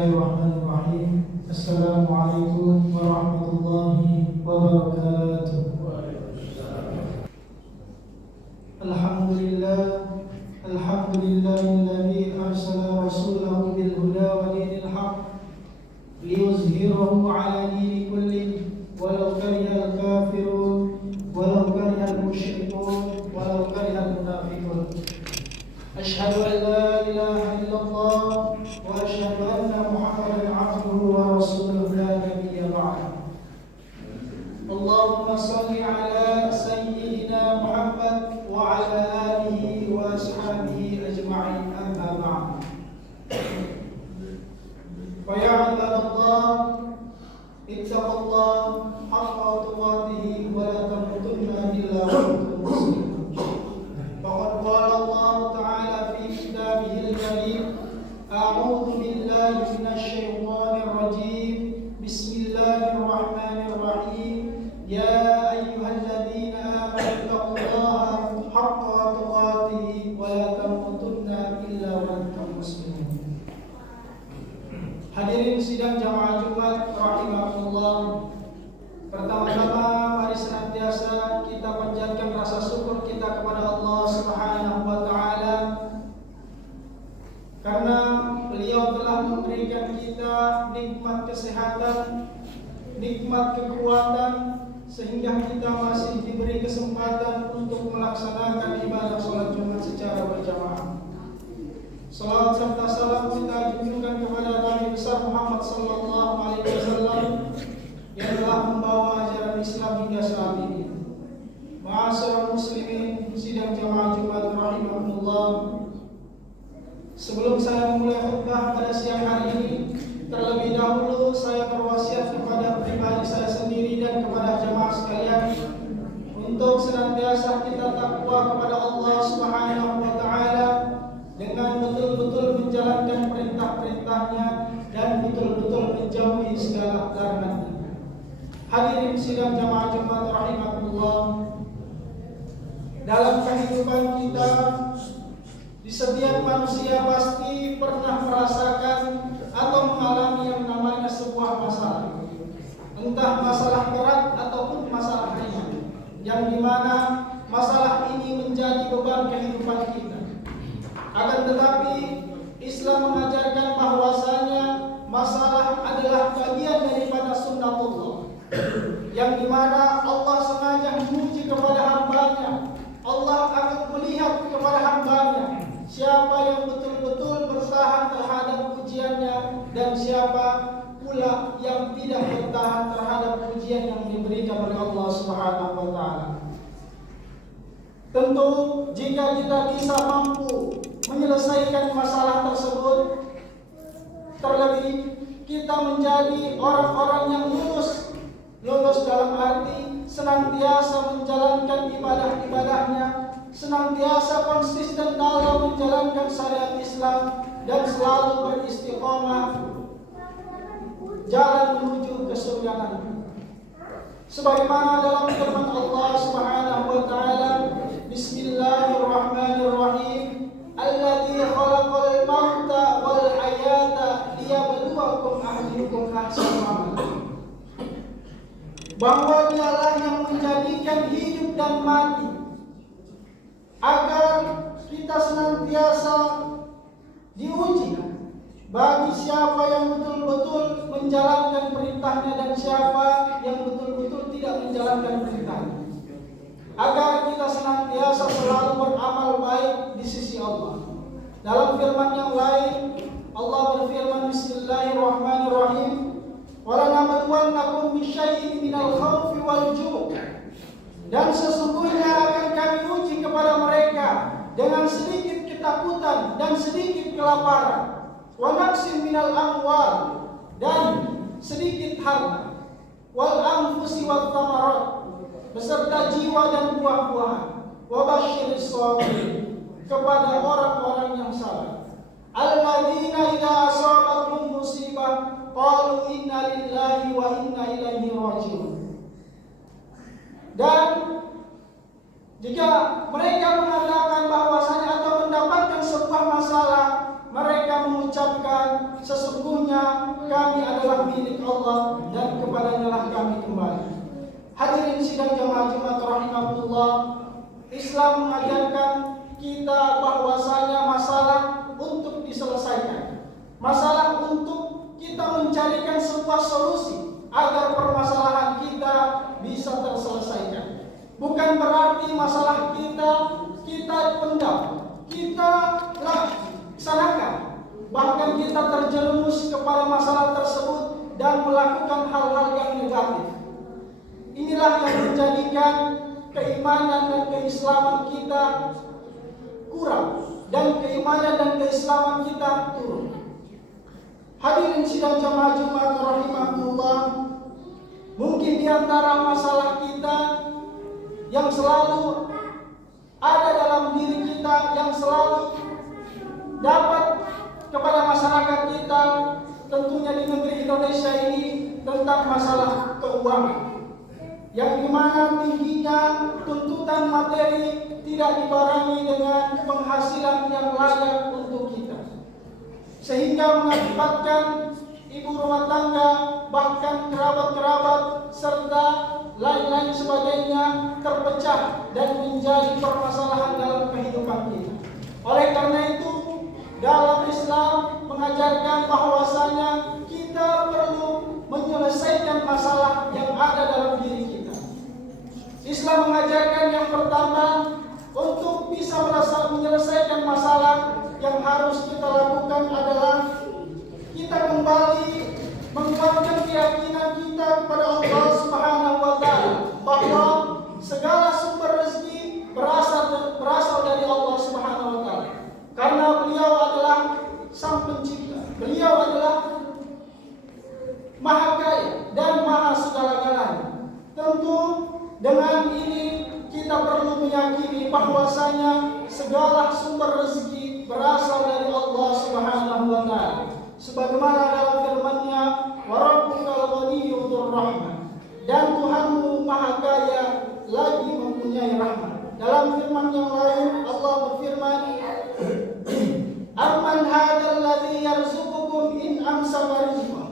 Bismillahirrahmanirrahim. Assalamualaikum warahmatullahi wabarakatuh. Alhamdulillahilladzi arsala rasulahu bil huda wa dinil haqq liyuzhirahu 'ala dini kullih walau karihal kafirun walau karihal musyrikun walau karihal munafiqun. Asyhadu an la ilaha illallah wa asyhadu anna Muhammadan 'abduhu wa rasuluhu la nabiyya ba'dahu. Allahumma shalli 'ala sayyidina Muhammad wa 'ala alihi wa ashabihi ajma'in, amma ba'd. Fa ya 'ibadallah, ittaqullah haqqa tuqatih wa la tamutunna illa wa antum muslimun. Faqad qala Allah ta'ala fi kitabihil karim, a'udzu billahi minasy syaithanir rajim. Bismillahirrahmanirrahim. Ya ayyuhalladzina amanu taqullaha haqqa tuqatih wa la tamutunna illa wa antum muslimun. Hadirin sidang jamaah Jumat rahimakumullah. Pertama-tama mari senantiasa kita panjatkan rasa syukur kita kepada Allah Subhanahu wa taala karena Beliau telah memberikan kita nikmat kesehatan, nikmat kekuatan, sehingga kita masih diberi kesempatan untuk melaksanakan ibadah sholat Jumat secara berjamaah. Salawat serta salam kita junjungkan kepada Nabi besar Muhammad sallallahu alaihi wasallam yang telah membawa ajaran Islam hingga saat ini. Ma'asyiral muslimin sidang jamaah Jumat rahimahumullah. Sebelum saya memulai khutbah pada siang hari ini, terlebih dahulu saya berwasiat kepada pribadi saya sendiri dan kepada jamaah sekalian untuk senantiasa kita takwa kepada Allah Subhanahu wa taala dengan betul-betul menjalankan perintah-perintahnya dan betul-betul menjauhi segala larangannya. Hadirin sidang jamaah Jumat rahimakumullah. Dalam kehidupan kita, di setiap manusia pasti pernah merasakan atau mengalami yang namanya sebuah masalah, entah masalah berat ataupun masalah ringan, yang dimana masalah ini menjadi beban kehidupan kita. Akan tetapi Islam mengajarkan bahwasanya masalah adalah bagian daripada sunnatullah, yang dimana Allah sengaja menguji kepada hambanya. Allah akan melihat kepada hambanya siapa yang betul-betul bertahan terhadap ujiannya dan siapa pula yang tidak bertahan terhadap ujian yang diberikan oleh Allah Subhanahu wa taala. Tentu jika kita bisa mampu menyelesaikan masalah tersebut, terlebih kita menjadi orang-orang yang lulus dalam arti senantiasa menjalankan ibadah-ibadahnya, senantiasa konsisten dalam menjalankan syariat Islam dan selalu beristiqomah jalan menuju ke surga nanti. Sebagaimana dalam firman Allah Subhanahu wa taala, Bismillahirrahmanirrahim. Alladzi khalaqal mauta wal hayata liyabluwakum ayyukum ahsanu amala. Bahwa Dialah yang menjadikan hidup dan mati agar kita senantiasa diuji bagi siapa yang betul-betul menjalankan perintahnya dan siapa yang betul-betul tidak menjalankan perintahnya, agar kita senantiasa selalu beramal baik di sisi Allah. Dalam firman yang lain Allah berfirman, Bismillahirrahmanirrahim, walanabluwannakum bisyai'in minal khawfi wal ju'. Dan sesungguhnya akan kami uji kepada mereka dengan sedikit ketakutan dan sedikit kelaparan, wa naqsin minal amwal, dan sedikit harta, wal anfusi wat thamarat, beserta jiwa dan buah-buahan, wa basyiris shabirin, kepada orang-orang yang sabar, alladzina idza asabatuhum musibah qalu inna lillahi wa inna ilaihi raji'un. Dan jika mereka mengatakan bahwasanya atau mendapatkan sebuah masalah, mereka mengucapkan, sesungguhnya kami adalah milik Allah dan kepadanya lah kami kembali. Hadirin sidang jamaah Jumat rahimahullah, Islam mengajarkan kita bahwasanya masalah untuk diselesaikan, masalah untuk kita mencarikan sebuah solusi agar permasalahan kita bisa terselesaikan. Bukan berarti masalah kita pendam, kita laksanakan, bahkan kita terjerumus kepada masalah tersebut dan melakukan hal-hal yang negatif. Inilah yang menjadikan keimanan dan keislaman kita kurang dan keimanan dan keislaman kita turun. Hadirin sidang jamaah Jumat rahimahullah, mungkin di antara masalah kita yang selalu ada dalam diri kita, yang selalu dapat kepada masyarakat kita, tentunya di negeri Indonesia ini, tentang masalah keuangan, yang dimana tingginya tuntutan materi tidak dibarengi dengan penghasilan yang layak untuk kita, sehingga mengakibatkan ibu rumah tangga, bahkan kerabat-kerabat serta lain-lain sebagainya terpecah dan menjadi permasalahan dalam kehidupan kita. Oleh karena itu, dalam Islam mengajarkan bahwasanya kita perlu menyelesaikan masalah yang ada dalam diri kita. Islam mengajarkan yang pertama, untuk bisa menyelesaikan masalah yang harus kita lakukan adalah kita kembali menguatkan keyakinan kita kepada Allah Subhanahu wa Ta'ala, bahwa segala sumber rezeki berasal dari Allah Subhanahu wa Ta'ala, karena Beliau adalah Sang Pencipta, Beliau adalah Maha Kaya dan Maha segala-galanya. Tentu dengan ini kita perlu meyakini bahwasanya segala sumber rezeki berasal dari Allah Subhanahu wa Ta'ala, sebagaimana dalam firman-Nya, wa rabbukal ghaniyyur rahmah, dan Tuhanmu Maha Kaya lagi mempunyai rahmat. Dalam firman yang lain Allah berfirman, amman hadzal ladzi yarzuqukum in amsaka rizqah,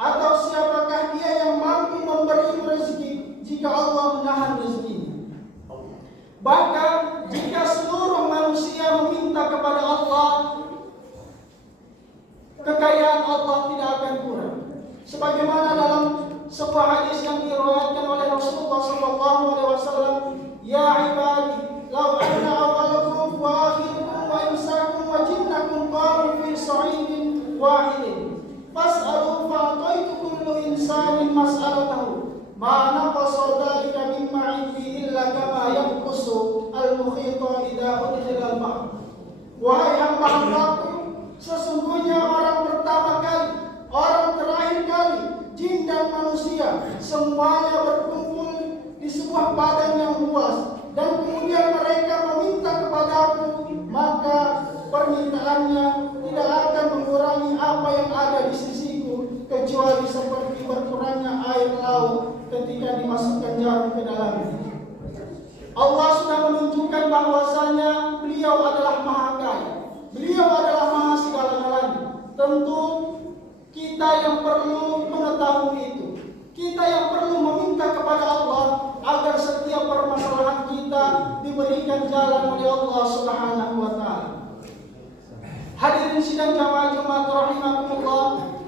atau siapakah dia yang mampu memberi rezeki jika Allah menahan rezekinya. Bahkan jika seluruh manusia meminta kepada Allah, kekayaan Allah tidak akan kurang. Sebagaimana dalam sebuah hadis yang diriwayatkan oleh Rasulullah SAW, ya ibadi, law anna awwalakum wa akhirukum wa insakum wa jinnakum qamu fi sa'idin wahidin fas'alu fa'ataitu kullu insanin mas'alatahu ma naqasa dhalika mimma 'indi illa kama yanqusu al-mukhita idza udkhila al-bahr. Wahai hamba-hambaku, sesungguhnya orang pertama kali, orang terakhir kali, jin dan manusia semuanya berkumpul di sebuah padang yang luas, dan kemudian mereka meminta kepadaku, maka permintaannya tidak akan mengurangi apa yang ada di sisiku, kecuali seperti berkurangnya air laut ketika dimasukkan jarum ke dalamnya. Allah sudah menunjukkan bahwasanya Beliau adalah Maha Kaya, Beliau adalah Maha segala-galanya. Tentu kita yang perlu mengetahui itu, kita yang perlu meminta kepada Allah agar setiap permasalahan kita diberikan jalan oleh Allah Subhanahu wa Ta'ala. Hadirin sidang jamaah Jumat rahimahullah,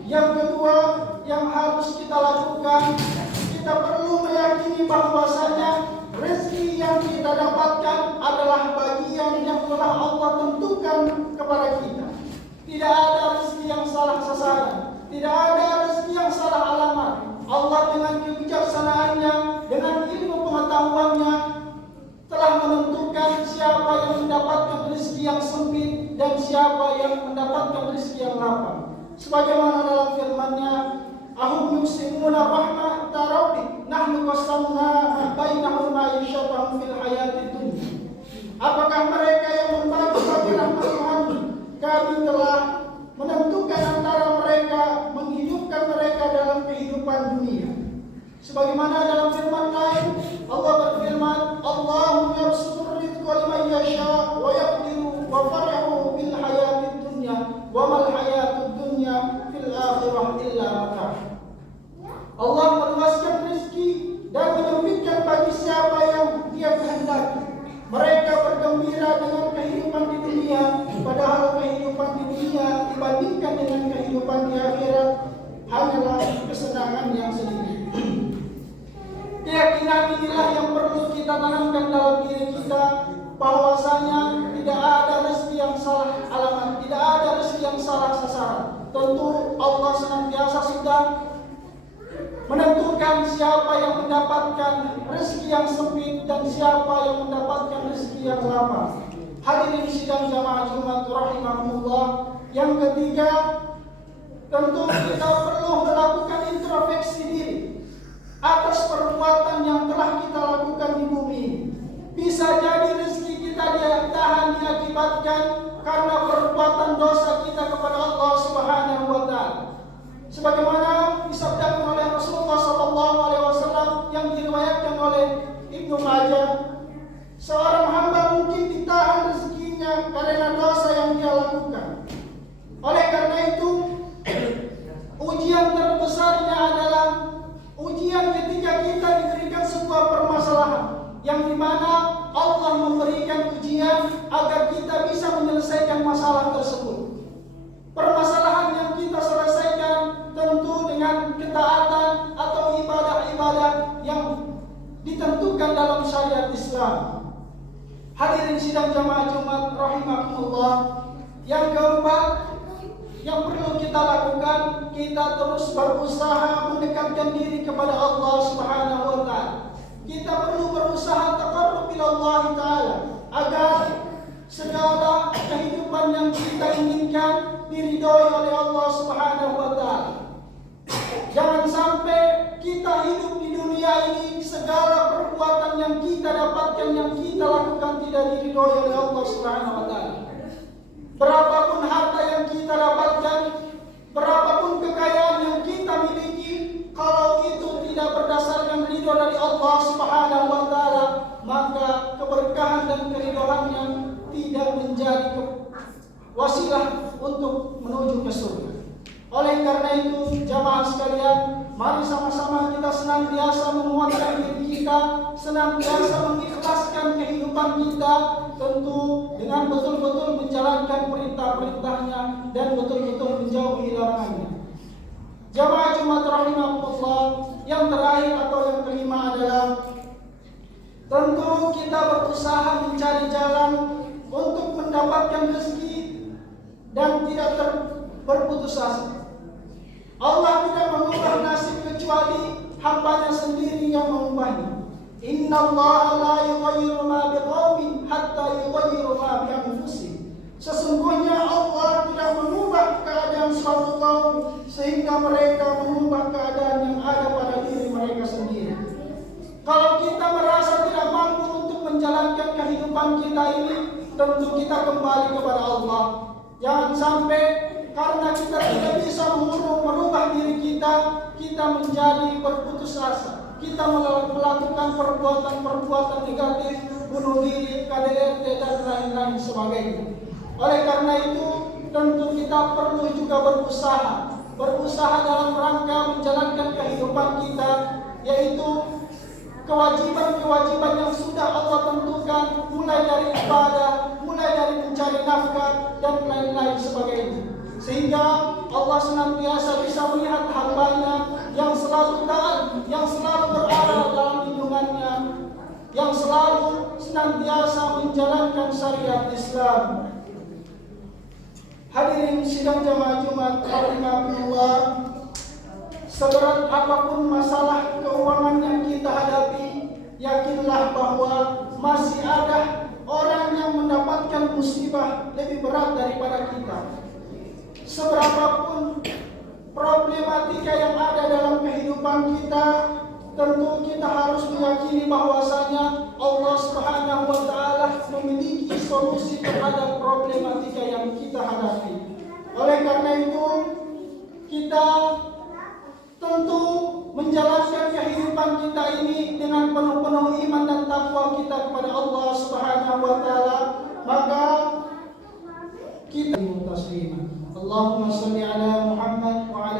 yang kedua yang harus kita lakukan, kita perlu meyakini bahwasanya rezeki yang kita dapatkan adalah bagian yang telah Allah tentukan kepada kita. Tidak ada rezeki yang salah sasaran, tidak ada rezeki yang salah alamat. Allah dengan kebijaksanaannya, dengan ilmu pengetahuannya telah menentukan siapa yang mendapatkan rezeki yang sempit dan siapa yang mendapatkan rezeki yang lapang. Sebagaimana dalam firman-Nya, ahum yuqsimuna rahmata rabbik nahnu qasamna bainahum ma'isyatahum fil hayatid dunya. Apakah mereka yang membagi rahmat Tuhan? Kami telah menentukan antara mereka, menghidupkan mereka dalam kehidupan dunia. Sebagaimana dalam firman lain, Allah berfirman, Allahu yabsutur rizqa liman yasha wa yaqdiru wa farahu bil hayatid dunya akhirah illa matah. Allah meluaskan rezeki dan menyempitkan bagi siapa yang Dia kehendaki. Mereka bergembira dengan kehidupan di dunia, padahal kehidupan di dunia dibandingkan dengan kehidupan di akhirat hanyalah kesenangan yang sedikit. Keyakinan inilah yang perlu kita tanamkan dalam diri kita, bahwasanya tidak ada rezeki yang salah alamat, tidak ada rezeki yang salah sasaran. Tentu Allah senantiasa sudah menentukan siapa yang mendapatkan rezeki yang sempit dan siapa yang mendapatkan rezeki yang lapang. Hadirin sidang jamaah Jumat rahimakumullah. Yang ketiga, tentu kita perlu melakukan introspeksi diri atas perbuatan yang telah kita lakukan di bumi ini. Bisa jadi rezeki kita ditahan diakibatkan karena perbuatan dosa kita kepada Allah Subhanahu wa taala. Sebagaimana disabdakan oleh Rasulullah SAW yang diriwayatkan oleh Ibnu Majah, seorang hamba mungkin ditahan rezekinya karena dosa yang dia lakukan. Oleh karena itu, ujian terbesarnya adalah ujian ketika kita diberikan sebuah permasalahan, yang dimana Allah memberikan ujian agar kita bisa menyelesaikan masalah tersebut. Permasalahan yang kita selesaikan tentu dengan ketaatan atau ibadah-ibadah yang ditentukan dalam syariat Islam. Hadirin sidang jamaah Jumat rahimakumullah. Yang keempat yang perlu kita lakukan, kita terus berusaha mendekatkan diri kepada Allah Subhanahu wa taala. Kita perlu berusaha taqarrub ila Allah taala agar segala kehidupan yang kita inginkan diridhoi oleh Allah Subhanahu wa taala. Jangan sampai kita hidup di dunia ini segala perbuatan yang kita dapatkan, yang kita lakukan tidak diridhoi oleh Allah Subhanahu wa taala. Berapapun harta yang kita dapatkan, berapapun kekayaan yang kita miliki, kalau itu tidak berdasarkan ridho dari Allah Subhanahu wa taala, maka keberkahan dan keridhoannya tidak menjadi wasilah untuk menuju ke surga. Oleh karena itu, jamaah sekalian, mari sama-sama kita senantiasa menguatkan diri kita, senantiasa mengikhlaskan kehidupan kita, tentu dengan betul-betul menjalankan perintah-perintahnya dan betul-betul menjauhi larangannya. Jamaah Jumat rahimahullah, yang terakhir atau yang kelima adalah tentu kita berusaha mencari jalan untuk mendapatkan rezeki dan tidak berputus asa. Allah tidak mengubah nasib kecuali hambanya sendiri yang mengubahnya. Inna Allah la yughayyiru ma biqaumin hatta yughayyiru ma bi anfusihim. Sesungguhnya Allah tidak mengubah keadaan suatu kaum sehingga mereka mengubah keadaan yang ada pada diri mereka sendiri. Kalau kita merasa tidak mampu untuk menjalankan kehidupan kita ini, tentu kita kembali kepada Allah. Jangan sampai karena kita tidak bisa merubah diri kita, kita menjadi berputus asa. Kita melakukan perbuatan-perbuatan negatif, bunuh diri, KDRT dan lain-lain sebagainya. Oleh karena itu, tentu kita perlu juga berusaha dalam rangka menjalankan kehidupan kita, yaitu kewajiban-kewajiban yang sudah Allah tentukan, mulai dari ibadah, mulai dari mencari nafkah dan lain-lain sebagainya. Sehingga Allah senantiasa bisa melihat hambanya yang selalu taat, yang selalu berada dalam lindungannya, yang selalu senantiasa menjalankan syariat Islam. Hadirin sidang jamaah Jumat rahimakumullah, seberat apapun masalah keuangan yang kita hadapi, yakinlah bahwa masih ada orang yang mendapatkan musibah lebih berat daripada kita. Seberapapun problematika yang ada dalam kehidupan kita, tentu kita harus meyakini bahwasanya Allah Subhanahu wa taala memiliki solusi terhadap problematika yang kita hadapi. Oleh karena itu, kita tentu menjalankan kehidupan kita ini dengan penuh-penuh iman dan takwa kita kepada Allah Subhanahu wa taala, maka kita taslima. Allahumma shalli ala Muhammad wa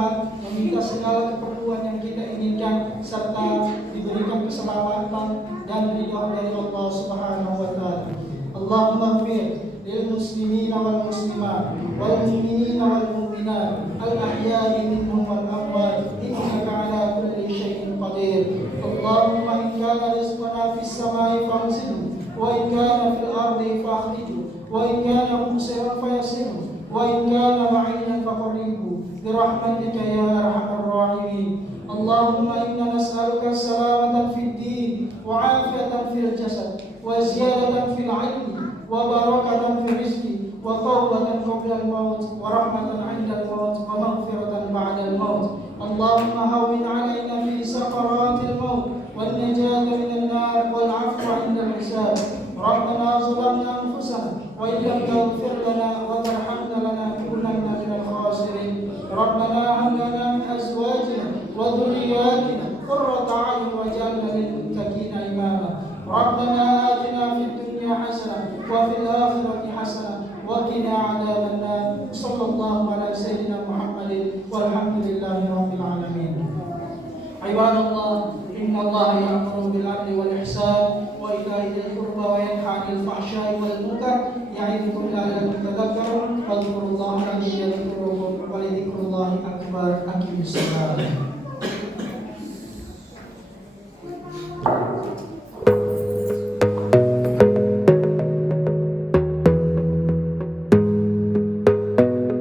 Tuhan, meminta segala keperluan yang kita inginkan serta diberikan keselamatan dan ridha dari Allah Subhanahu wa taala. Allahumma ighfir lil muslimina wal muslimat wal mu'minina wal mu'minat al ahya'i minhum wal amwat innaka ala kulli syai'in qadir. Allahumma in kana rizquna fis samai fanzilhu wa in kana fil ardi fakhriju wa in kana musiran fayassirhu wa in kana ma'inan faqribhu birahmatika ya arhamar rahimin. Allahumma inna nas'aluka salamatan fid din wa 'afiyatan fil jasad wa ziyadatan fil 'ilmi wa barakatan fil rizqi wa tawbatan qabla al-maut wa rahmatan 'inda al-maut wa maghfiratan ba'da al-maut. Allahumma hawwin 'alaina fi sakaratil maut wan najata minan nar wal 'afwa 'inda al-hisab. Rabbana zalamna anfusana wa in lam taghfir lana wa tarhamna lanakunanna minal khasirin. Rabbana hab lana min azwajina wa dhurriyyatina qurrata a'yun waj'alna lil muttaqina imama. Rabbana atina fid dunya hasanah wa fil akhirati hasanah wa qina 'adzaban nar. Sallallahu ala sayyidina Muhammadin walhamdulillahi rabbil alamin. Ibadallah, innallaha ya'muru bil 'adli wal ihsan wa ita'i dzil qurba wa yanha 'anil fahsya'i wal munkar ya'idzukum la'allakum tadhakkarun. Fadhkurullaha 'aliyyan yadhkurukum wa lidhikrullahi akbar. Aqimissalah.